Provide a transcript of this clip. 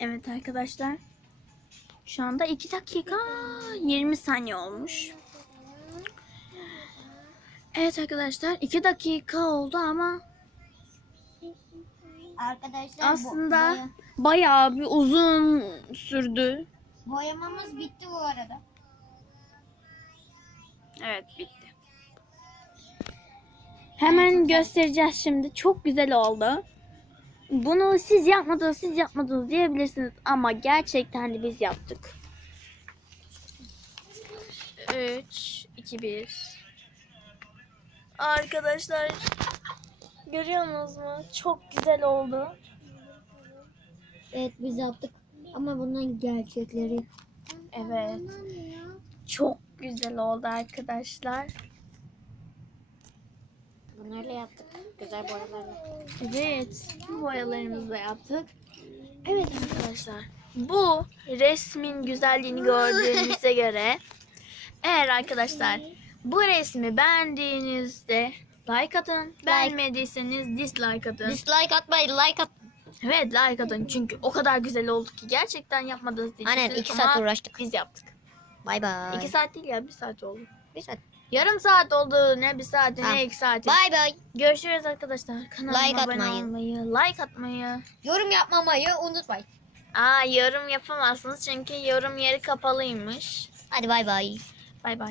Evet arkadaşlar. Şu anda 2 dakika 20 saniye olmuş. Evet arkadaşlar 2 dakika oldu ama Arkadaşlar bu- aslında boya- bayağı bir uzun sürdü. boyamamız bitti bu arada. Evet bitti. Hemen göstereceğiz şimdi. Çok güzel oldu. Bunu siz yapmadınız, siz yapmadınız diyebilirsiniz ama gerçekten de biz yaptık. 3 2 1 Arkadaşlar görüyorsunuz mu? Çok güzel oldu. Evet biz yaptık. Ama bunun gerçekleri. Evet. Çok güzel oldu arkadaşlar. Bunlarla yaptık. Güzel boyalarla. Evet, boyalarımızı da yaptık. Evet arkadaşlar, bu resmin güzelliğini gördüğünüze göre eğer arkadaşlar bu resmi beğendiğinizde like atın, beğenmediyseniz dislike atın. Dislike atmayın like at. Evet like atın çünkü o kadar güzel oldu ki gerçekten yapmadınız diyeceksiniz Aynen, iki ama saat uğraştık. Biz yaptık. Bay bay. İki saat değil ya bir saat oldu. Bir saat. Yarım saat oldu ne bir saati Ha. ne iki saati. Bay bay. Görüşürüz arkadaşlar. Kanalıma Like abone atmayı. olmayı, like atmayı. Yorum yapmamayı unutmayın. Aa yorum yapamazsınız çünkü yorum yeri kapalıymış. Hadi bay bay. Bay bay.